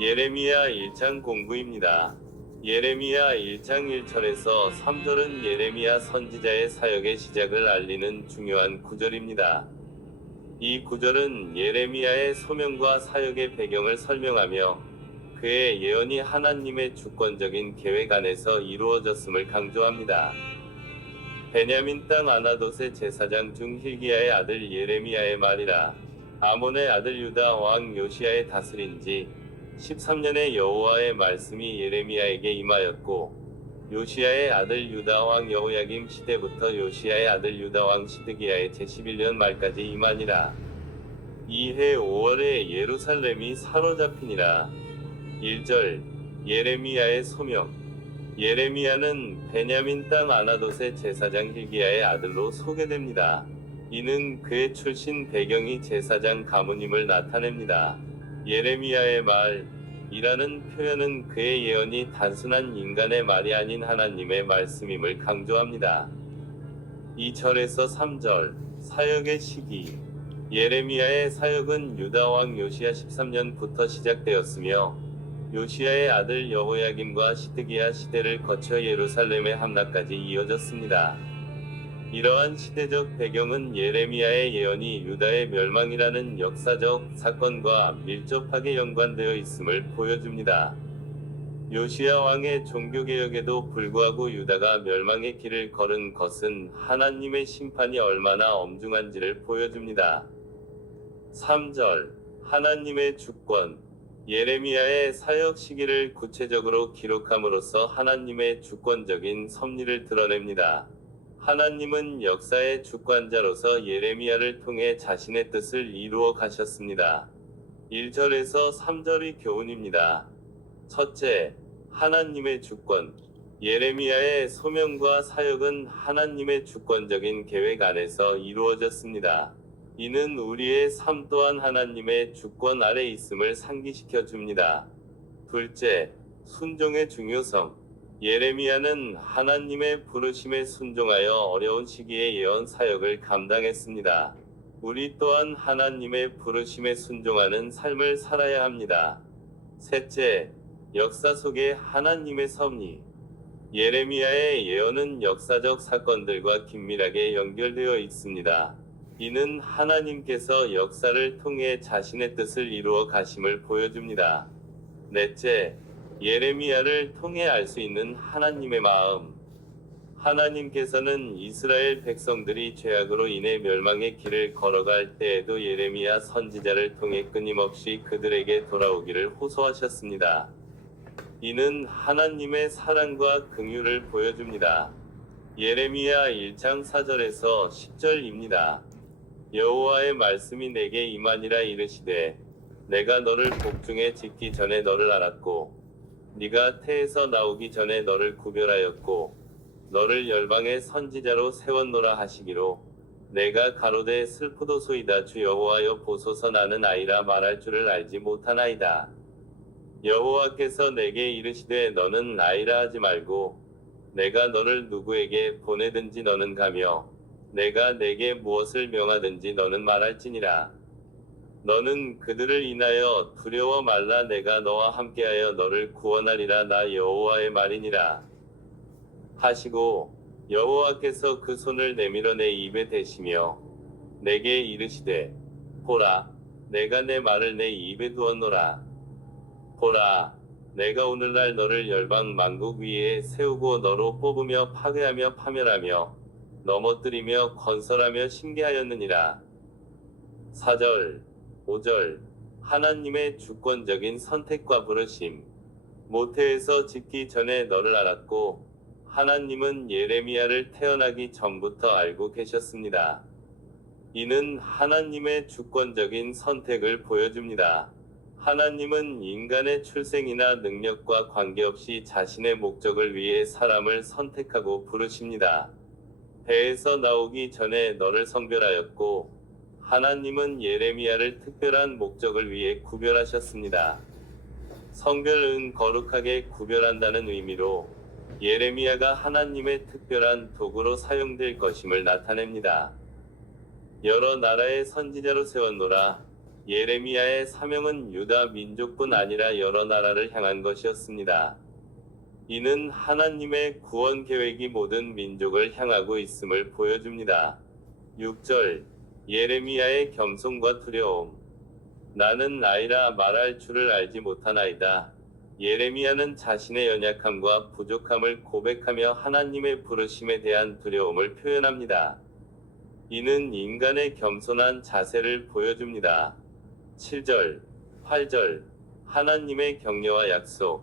예레미야 1장 공부입니다. 예레미야 1장 1절에서 3절은 예레미야 선지자의 사역의 시작을 알리는 중요한 구절입니다. 이 구절은 예레미야의 소명과 사역의 배경을 설명하며 그의 예언이 하나님의 주권적인 계획 안에서 이루어졌음을 강조합니다. 베냐민 땅 아나돗의 제사장 중 hil기야의 아들 예레미야의 말이라. 아몬의 아들 유다 왕 요시야의 다스린 지 13년에 여호와의 말씀이 예레미야에게 임하였고, 요시야의 아들 유다 왕 여호야김 시대부터 요시야의 아들 유다 왕 시드기야의 제11년 말까지 임하니라. 이해 5월에 예루살렘이 사로잡히니라. 1절 예레미야의 소명. 예레미야는 베냐민 땅 아나돗의 제사장 hil기야의 아들로 소개됩니다. 이는 그의 출신 배경이 제사장 가문임을 나타냅니다. 예레미야의 말이라는 표현은 그의 예언이 단순한 인간의 말이 아닌 하나님의 말씀임을 강조합니다. 2절에서 3절 사역의 시기. 예레미야의 사역은 유다 왕 요시야 13년부터 시작되었으며 요시야의 아들 여호야김과 시드기야 시대를 거쳐 예루살렘의 함락까지 이어졌습니다. 이러한 시대적 배경은 예레미야의 예언이 유다의 멸망이라는 역사적 사건과 밀접하게 연관되어 있음을 보여줍니다. 요시야 왕의 종교개혁에도 불구하고 유다가 멸망의 길을 걸은 것은 하나님의 심판이 얼마나 엄중한지를 보여줍니다. 3절 하나님의 주권. 예레미야의 사역 시기를 구체적으로 기록함으로써 하나님의 주권적인 섭리를 드러냅니다. 하나님은 역사의 주관자로서 예레미야를 통해 자신의 뜻을 이루어 가셨습니다. 1절에서 3절의 교훈입니다. 첫째, 하나님의 주권. 예레미야의 소명과 사역은 하나님의 주권적인 계획 안에서 이루어졌습니다. 이는 우리의 삶 또한 하나님의 주권 아래 있음을 상기시켜 줍니다. 둘째, 순종의 중요성. 예레미야는 하나님의 부르심에 순종하여 어려운 시기에 예언 사역을 감당했습니다. 우리 또한 하나님의 부르심에 순종하는 삶을 살아야 합니다. 셋째, 역사 속에 하나님의 섭리. 예레미야의 예언은 역사적 사건들과 긴밀하게 연결되어 있습니다. 이는 하나님께서 역사를 통해 자신의 뜻을 이루어 가심을 보여줍니다. 넷째, 예레미야를 통해 알 수 있는 하나님의 마음. 하나님께서는 이스라엘 백성들이 죄악으로 인해 멸망의 길을 걸어갈 때에도 예레미야 선지자를 통해 끊임없이 그들에게 돌아오기를 호소하셨습니다. 이는 하나님의 사랑과 긍휼을 보여줍니다. 예레미야 1장 4절에서 10절입니다. 여호와의 말씀이 내게 임하니라 이르시되 내가 너를 복중에 짓기 전에 너를 알았고 네가 태에서 나오기 전에 너를 구별하였고 너를 열방의 선지자로 세웠노라 하시기로 내가 가로되 슬프도소이다 주 여호와여 보소서 나는 아이라 말할 줄을 알지 못하나이다. 여호와께서 내게 이르시되 너는 아이라 하지 말고 내가 너를 누구에게 보내든지 너는 가며 내가 내게 무엇을 명하든지 너는 말할지니라. 너는 그들을 인하여 두려워 말라. 내가 너와 함께하여 너를 구원하리라. 나 여호와의 말이니라 하시고 여호와께서 그 손을 내밀어 내 입에 대시며 내게 이르시되 보라 내가 내 말을 내 입에 두었노라. 보라 내가 오늘날 너를 열방 만국 위에 세우고 너로 뽑으며 파괴하며 파멸하며 넘어뜨리며 건설하며 심게하였느니라. 4절 5절 하나님의 주권적인 선택과 부르심. 모태에서 짓기 전에 너를 알았고 하나님은 예레미야를 태어나기 전부터 알고 계셨습니다. 이는 하나님의 주권적인 선택을 보여줍니다. 하나님은 인간의 출생이나 능력과 관계없이 자신의 목적을 위해 사람을 선택하고 부르십니다. 배에서 나오기 전에 너를 성별하였고 하나님은 예레미야를 특별한 목적을 위해 구별하셨습니다. 성별은 거룩하게 구별한다는 의미로 예레미야가 하나님의 특별한 도구로 사용될 것임을 나타냅니다. 여러 나라의 선지자로 세웠노라. 예레미야의 사명은 유다 민족뿐 아니라 여러 나라를 향한 것이었습니다. 이는 하나님의 구원 계획이 모든 민족을 향하고 있음을 보여줍니다. 6절 예레미야의 겸손과 두려움. 나는 아이라 말할 줄을 알지 못하나이다. 예레미야는 자신의 연약함과 부족함을 고백하며 하나님의 부르심에 대한 두려움을 표현합니다. 이는 인간의 겸손한 자세를 보여줍니다. 7절, 8절 하나님의 격려와 약속.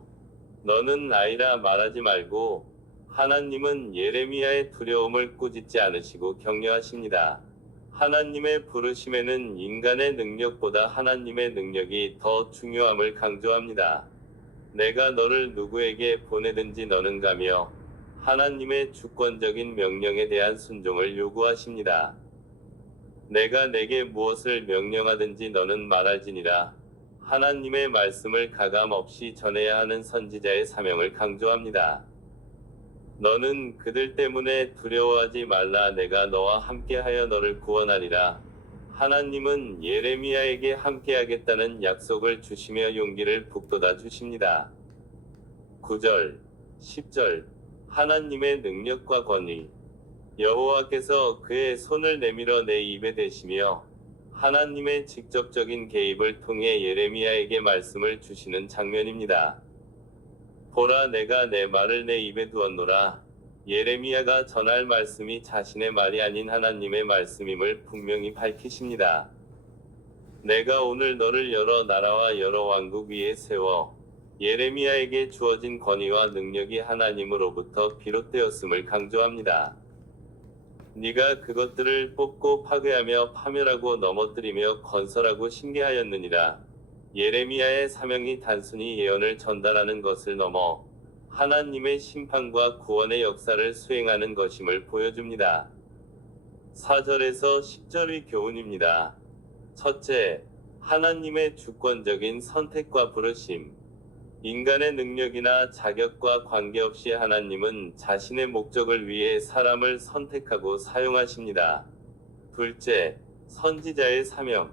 너는 아이라 말하지 말고 하나님은 예레미야의 두려움을 꾸짖지 않으시고 격려하십니다. 하나님의 부르심에는 인간의 능력보다 하나님의 능력이 더 중요함을 강조합니다. 내가 너를 누구에게 보내든지 너는 가며 하나님의 주권적인 명령에 대한 순종을 요구하십니다. 내가 내게 무엇을 명령하든지 너는 말할지니라. 하나님의 말씀을 가감 없이 전해야 하는 선지자의 사명을 강조합니다. 너는 그들 때문에 두려워하지 말라. 내가 너와 함께하여 너를 구원하리라. 하나님은 예레미야에게 함께하겠다는 약속을 주시며 용기를 북돋아 주십니다. 9절, 10절 하나님의 능력과 권위. 여호와께서 그의 손을 내밀어 내 입에 대시며 하나님의 직접적인 개입을 통해 예레미야에게 말씀을 주시는 장면입니다. 보라, 내가 내 말을 내 입에 두었노라. 예레미야가 전할 말씀이 자신의 말이 아닌 하나님의 말씀임을 분명히 밝히십니다. 내가 오늘 너를 여러 나라와 여러 왕국 위에 세워 예레미야에게 주어진 권위와 능력이 하나님으로부터 비롯되었음을 강조합니다. 네가 그것들을 뽑고 파괴하며 파멸하고 넘어뜨리며 건설하고 신계하였느니라. 예레미야의 사명이 단순히 예언을 전달하는 것을 넘어 하나님의 심판과 구원의 역사를 수행하는 것임을 보여줍니다. 4절에서 10절의 교훈입니다. 첫째, 하나님의 주권적인 선택과 부르심. 인간의 능력이나 자격과 관계없이 하나님은 자신의 목적을 위해 사람을 선택하고 사용하십니다. 둘째, 선지자의 사명.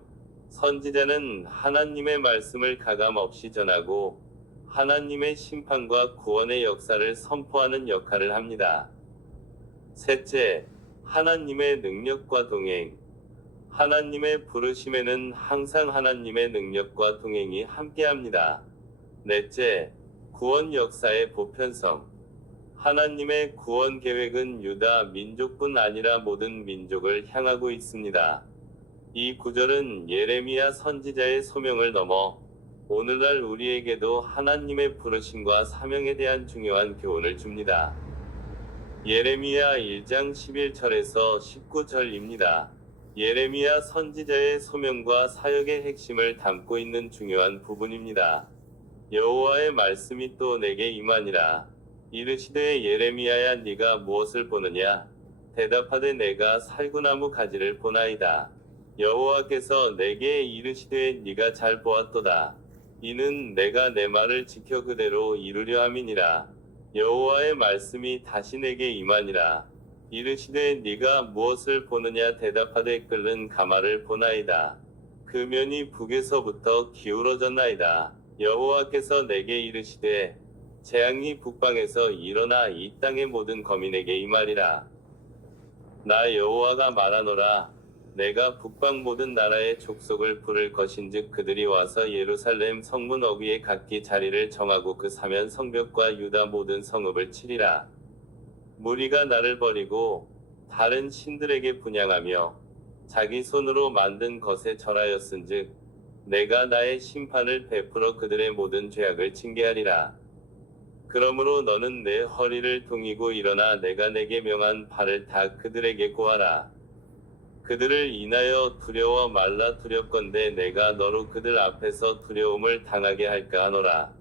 선지자는 하나님의 말씀을 가감없이 전하고 하나님의 심판과 구원의 역사를 선포하는 역할을 합니다. 셋째, 하나님의 능력과 동행. 하나님의 부르심에는 항상 하나님의 능력과 동행이 함께합니다. 넷째, 구원 역사의 보편성. 하나님의 구원 계획은 유다 민족뿐 아니라 모든 민족을 향하고 있습니다. 이 구절은 예레미야 선지자의 소명을 넘어 오늘날 우리에게도 하나님의 부르심과 사명에 대한 중요한 교훈을 줍니다. 예레미야 1장 11절에서 19절입니다. 예레미야 선지자의 소명과 사역의 핵심을 담고 있는 중요한 부분입니다. 여호와의 말씀이 또 내게 임하니라. 이르시되 예레미야야, 네가 무엇을 보느냐? 대답하되 내가 살구나무 가지를 보나이다. 여호와께서 내게 이르시되 네가 잘 보았도다. 이는 내가 내 말을 지켜 그대로 이루려 함이니라. 여호와의 말씀이 다시 내게 임하니라. 이르시되 네가 무엇을 보느냐? 대답하되 끓는 가마를 보나이다. 그 면이 북에서부터 기울어졌나이다. 여호와께서 내게 이르시되 재앙이 북방에서 일어나 이 땅의 모든 거민에게 임하리라. 나 여호와가 말하노라. 내가 북방 모든 나라의 족속을 부를 것인즉 그들이 와서 예루살렘 성문 어귀에 각기 자리를 정하고 그 사면 성벽과 유다 모든 성읍을 치리라. 무리가 나를 버리고 다른 신들에게 분향하며 자기 손으로 만든 것에 절하였은즉 내가 나의 심판을 베풀어 그들의 모든 죄악을 징계하리라. 그러므로 너는 내 허리를 동이고 일어나 내가 내게 명한 바를 다 그들에게 고하라. 그들을 인하여 두려워 말라. 두렵건대 내가 너로 그들 앞에서 두려움을 당하게 할까 하노라.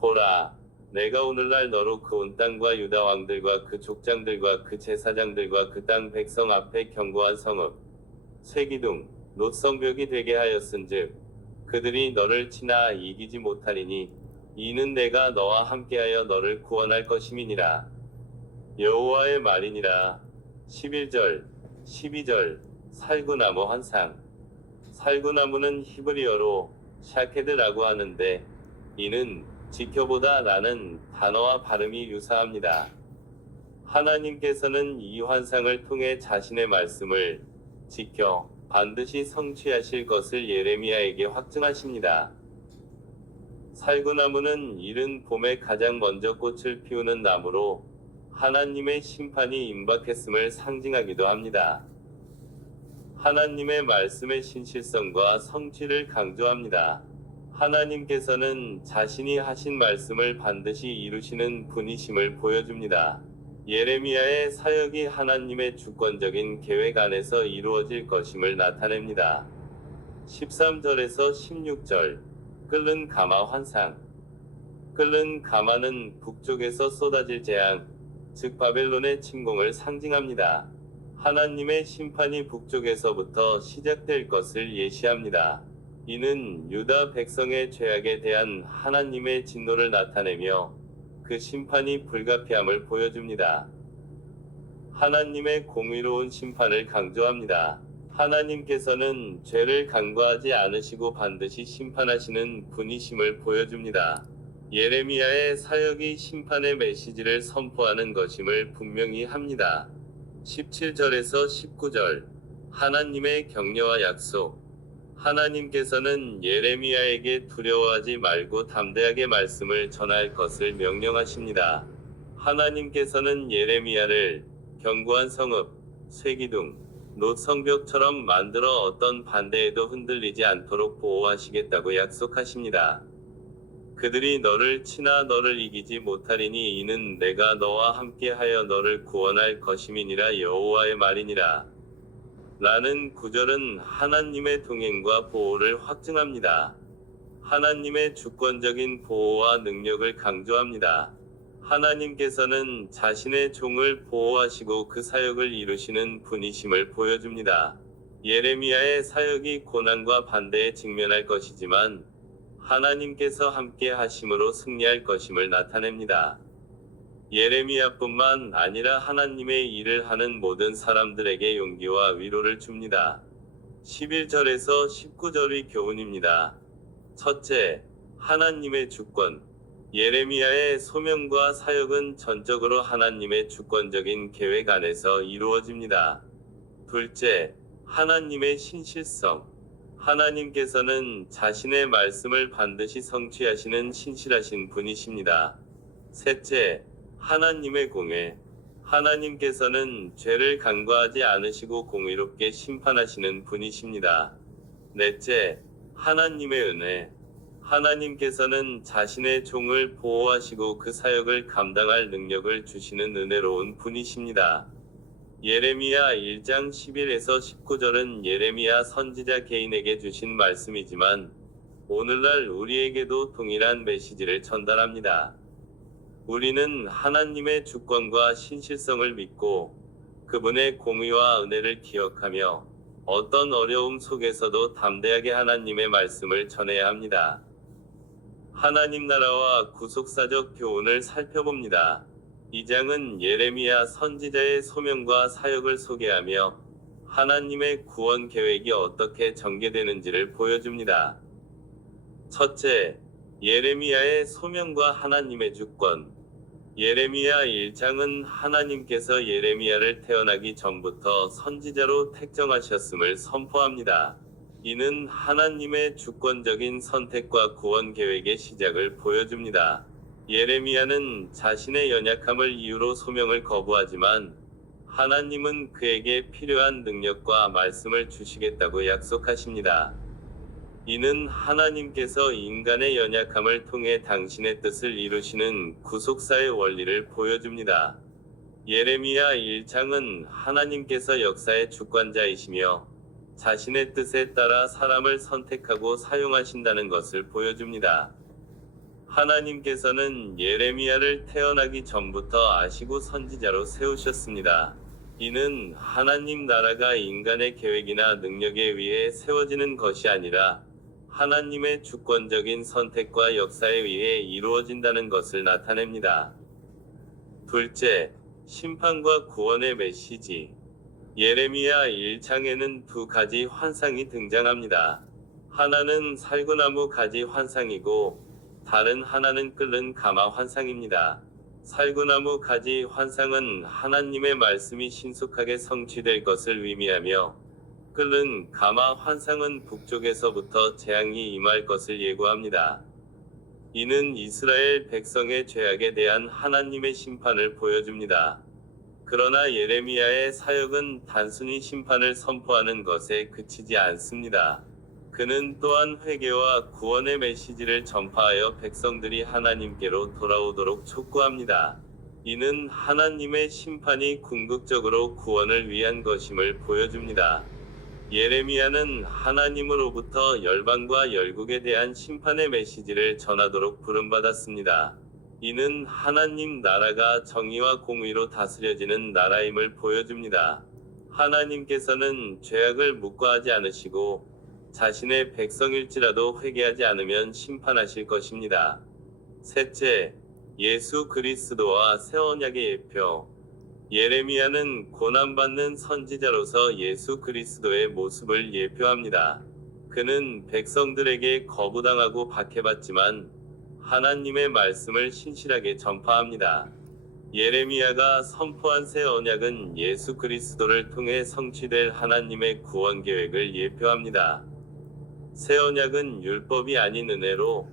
보라, 내가 오늘날 너로 그 온 땅과 유다 왕들과 그 족장들과 그 제사장들과 그 땅 백성 앞에 견고한 성읍, 쇠기둥, 놋성벽이 되게 하였은즉 그들이 너를 치나 이기지 못하리니 이는 내가 너와 함께하여 너를 구원할 것임이니라. 여호와의 말이니라. 11절, 12절 살구나무 환상. 살구나무는 히브리어로 샤케드라고 하는데 이는 지켜보다 라는 단어와 발음이 유사합니다. 하나님께서는 이 환상을 통해 자신의 말씀을 지켜 반드시 성취하실 것을 예레미야에게 확증하십니다. 살구나무는 이른 봄에 가장 먼저 꽃을 피우는 나무로 하나님의 심판이 임박했음을 상징하기도 합니다. 하나님의 말씀의 신실성과 성취를 강조합니다. 하나님께서는 자신이 하신 말씀을 반드시 이루시는 분이심을 보여줍니다. 예레미야의 사역이 하나님의 주권적인 계획 안에서 이루어질 것임을 나타냅니다. 13절에서 16절 끓는 가마 환상. 끓는 가마는 북쪽에서 쏟아질 재앙, 즉 바벨론의 침공을 상징합니다. 하나님의 심판이 북쪽에서부터 시작될 것을 예시합니다. 이는 유다 백성의 죄악에 대한 하나님의 진노를 나타내며 그 심판이 불가피함을 보여줍니다. 하나님의 공의로운 심판을 강조합니다. 하나님께서는 죄를 간과하지 않으시고 반드시 심판하시는 분이심을 보여줍니다. 예레미야의 사역이 심판의 메시지를 선포하는 것임을 분명히 합니다. 17절에서 19절 하나님의 격려와 약속. 하나님께서는 예레미야에게 두려워하지 말고 담대하게 말씀을 전할 것을 명령하십니다. 하나님께서는 예레미야를 견고한 성읍, 쇠기둥, 놋 성벽처럼 만들어 어떤 반대에도 흔들리지 않도록 보호하시겠다고 약속하십니다. 그들이 너를 치나 너를 이기지 못하리니 이는 내가 너와 함께하여 너를 구원할 것임이니라 여호와의 말이니라. 라는 구절은 하나님의 동행과 보호를 확증합니다. 하나님의 주권적인 보호와 능력을 강조합니다. 하나님께서는 자신의 종을 보호하시고 그 사역을 이루시는 분이심을 보여줍니다. 예레미야의 사역이 고난과 반대에 직면할 것이지만 하나님께서 함께 하심으로 승리할 것임을 나타냅니다. 예레미야뿐만 아니라 하나님의 일을 하는 모든 사람들에게 용기와 위로를 줍니다. 11절에서 19절의 교훈입니다. 첫째, 하나님의 주권. 예레미야의 소명과 사역은 전적으로 하나님의 주권적인 계획 안에서 이루어집니다. 둘째, 하나님의 신실성. 하나님께서는 자신의 말씀을 반드시 성취하시는 신실하신 분이십니다. 셋째, 하나님의 공의. 하나님께서는 죄를 간과하지 않으시고 공의롭게 심판하시는 분이십니다. 넷째, 하나님의 은혜. 하나님께서는 자신의 종을 보호하시고 그 사역을 감당할 능력을 주시는 은혜로운 분이십니다. 예레미야 1장 11에서 19절은 예레미야 선지자 개인에게 주신 말씀이지만 오늘날 우리에게도 동일한 메시지를 전달합니다. 우리는 하나님의 주권과 신실성을 믿고 그분의 공의와 은혜를 기억하며 어떤 어려움 속에서도 담대하게 하나님의 말씀을 전해야 합니다. 하나님 나라와 구속사적 교훈을 살펴봅니다. 이 장은 예레미야 선지자의 소명과 사역을 소개하며 하나님의 구원 계획이 어떻게 전개되는지를 보여줍니다. 첫째, 예레미야의 소명과 하나님의 주권. 예레미야 1장은 하나님께서 예레미야를 태어나기 전부터 선지자로 택정하셨음을 선포합니다. 이는 하나님의 주권적인 선택과 구원 계획의 시작을 보여줍니다. 예레미야는 자신의 연약함을 이유로 소명을 거부하지만 하나님은 그에게 필요한 능력과 말씀을 주시겠다고 약속하십니다. 이는 하나님께서 인간의 연약함을 통해 당신의 뜻을 이루시는 구속사의 원리를 보여줍니다. 예레미야 1장은 하나님께서 역사의 주권자이시며 자신의 뜻에 따라 사람을 선택하고 사용하신다는 것을 보여줍니다. 하나님께서는 예레미야를 태어나기 전부터 아시고 선지자로 세우셨습니다. 이는 하나님 나라가 인간의 계획이나 능력에 의해 세워지는 것이 아니라 하나님의 주권적인 선택과 역사에 의해 이루어진다는 것을 나타냅니다. 둘째, 심판과 구원의 메시지. 예레미야 1장에는 두 가지 환상이 등장합니다. 하나는 살구나무 가지 환상이고 다른 하나는 끓는 가마 환상입니다. 살구나무 가지 환상은 하나님의 말씀이 신속하게 성취될 것을 의미하며 끓는 가마 환상은 북쪽에서부터 재앙이 임할 것을 예고합니다. 이는 이스라엘 백성의 죄악에 대한 하나님의 심판을 보여줍니다. 그러나 예레미야의 사역은 단순히 심판을 선포하는 것에 그치지 않습니다. 그는 또한 회개와 구원의 메시지를 전파하여 백성들이 하나님께로 돌아오도록 촉구합니다. 이는 하나님의 심판이 궁극적으로 구원을 위한 것임을 보여줍니다. 예레미야는 하나님으로부터 열방과 열국에 대한 심판의 메시지를 전하도록 부름받았습니다. 이는 하나님 나라가 정의와 공의로 다스려지는 나라임을 보여줍니다. 하나님께서는 죄악을 묵과하지 않으시고 자신의 백성일지라도 회개하지 않으면 심판하실 것입니다. 셋째, 예수 그리스도와 새 언약의 예표. 예레미야는 고난받는 선지자로서 예수 그리스도의 모습을 예표합니다. 그는 백성들에게 거부당하고 박해받지만 하나님의 말씀을 신실하게 전파합니다. 예레미야가 선포한 새 언약은 예수 그리스도를 통해 성취될 하나님의 구원 계획을 예표합니다. 새 언약은 율법이 아닌 은혜로,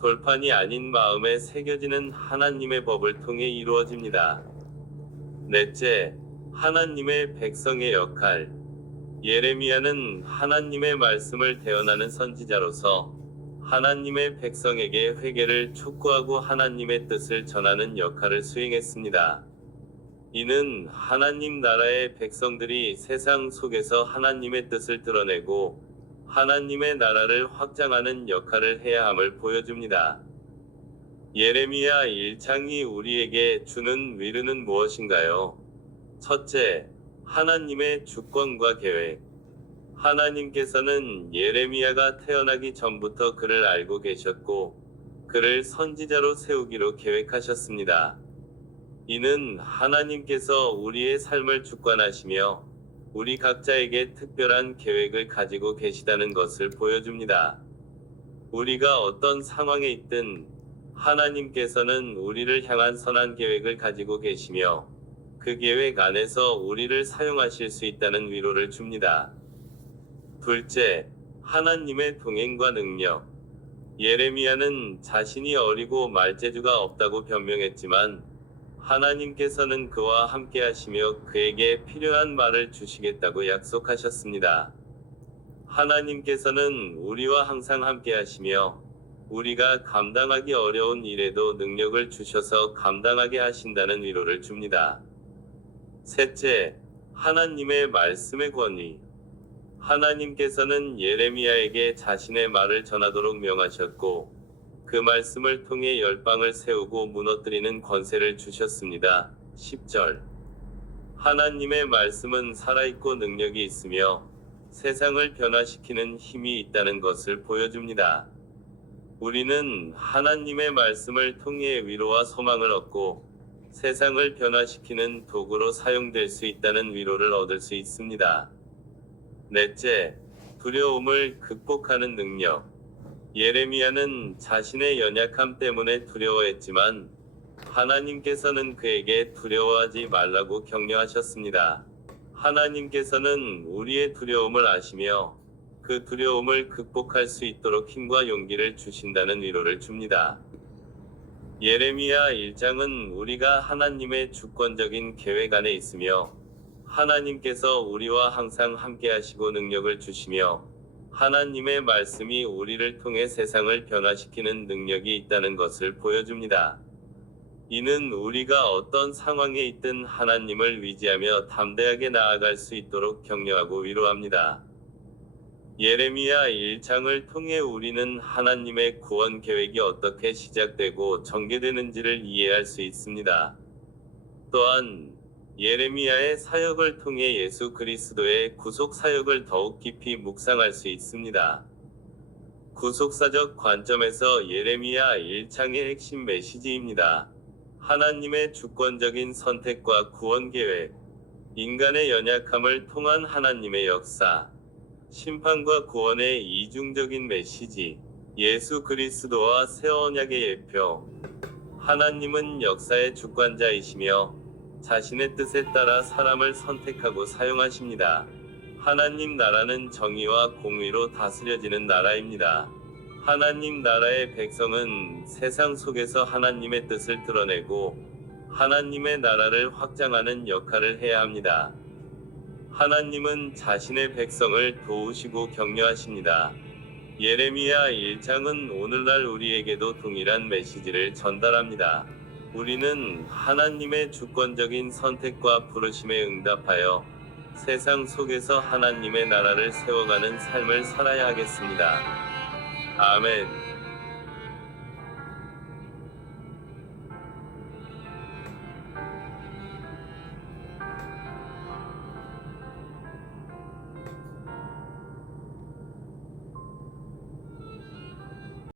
돌판이 아닌 마음에 새겨지는 하나님의 법을 통해 이루어집니다. 넷째, 하나님의 백성의 역할. 예레미야는 하나님의 말씀을 대언하는 선지자로서 하나님의 백성에게 회개를 촉구하고 하나님의 뜻을 전하는 역할을 수행했습니다. 이는 하나님 나라의 백성들이 세상 속에서 하나님의 뜻을 드러내고 하나님의 나라를 확장하는 역할을 해야 함을 보여줍니다. 예레미야 1장이 우리에게 주는 위로는 무엇인가요? 첫째, 하나님의 주권과 계획. 하나님께서는 예레미야가 태어나기 전부터 그를 알고 계셨고 그를 선지자로 세우기로 계획하셨습니다. 이는 하나님께서 우리의 삶을 주관하시며 우리 각자에게 특별한 계획을 가지고 계시다는 것을 보여줍니다. 우리가 어떤 상황에 있든 하나님께서는 우리를 향한 선한 계획을 가지고 계시며 그 계획 안에서 우리를 사용하실 수 있다는 위로를 줍니다. 둘째, 하나님의 동행과 능력. 예레미야는 자신이 어리고 말재주가 없다고 변명했지만 하나님께서는 그와 함께 하시며 그에게 필요한 말을 주시겠다고 약속하셨습니다. 하나님께서는 우리와 항상 함께 하시며 우리가 감당하기 어려운 일에도 능력을 주셔서 감당하게 하신다는 위로를 줍니다. 셋째, 하나님의 말씀의 권위. 하나님께서는 예레미야에게 자신의 말을 전하도록 명하셨고 그 말씀을 통해 열방을 세우고 무너뜨리는 권세를 주셨습니다. 10절. 하나님의 말씀은 살아있고 능력이 있으며 세상을 변화시키는 힘이 있다는 것을 보여줍니다. 우리는 하나님의 말씀을 통해 위로와 소망을 얻고 세상을 변화시키는 도구로 사용될 수 있다는 위로를 얻을 수 있습니다. 넷째, 두려움을 극복하는 능력. 예레미야는 자신의 연약함 때문에 두려워했지만 하나님께서는 그에게 두려워하지 말라고 격려하셨습니다. 하나님께서는 우리의 두려움을 아시며 그 두려움을 극복할 수 있도록 힘과 용기를 주신다는 위로를 줍니다. 예레미야 1장은 우리가 하나님의 주권적인 계획 안에 있으며 하나님께서 우리와 항상 함께 하시고 능력을 주시며 하나님의 말씀이 우리를 통해 세상을 변화시키는 능력이 있다는 것을 보여줍니다. 이는 우리가 어떤 상황에 있든 하나님을 의지하며 담대하게 나아갈 수 있도록 격려하고 위로합니다. 예레미야 1장을 통해 우리는 하나님의 구원 계획이 어떻게 시작되고 전개되는지를 이해할 수 있습니다. 또한 예레미야의 사역을 통해 예수 그리스도의 구속 사역을 더욱 깊이 묵상할 수 있습니다. 구속사적 관점에서 예레미야 1장의 핵심 메시지입니다. 하나님의 주권적인 선택과 구원 계획. 인간의 연약함을 통한 하나님의 역사, 심판과 구원의 이중적인 메시지, 예수 그리스도와 새 언약의 예표. 하나님은 역사의 주관자이시며 자신의 뜻에 따라 사람을 선택하고 사용하십니다. 하나님 나라는 정의와 공의로 다스려지는 나라입니다. 하나님 나라의 백성은 세상 속에서 하나님의 뜻을 드러내고 하나님의 나라를 확장하는 역할을 해야 합니다. 하나님은 자신의 백성을 도우시고 격려하십니다. 예레미야 1장은 오늘날 우리에게도 동일한 메시지를 전달합니다. 우리는 하나님의 주권적인 선택과 부르심에 응답하여 세상 속에서 하나님의 나라를 세워가는 삶을 살아야 하겠습니다. 아멘.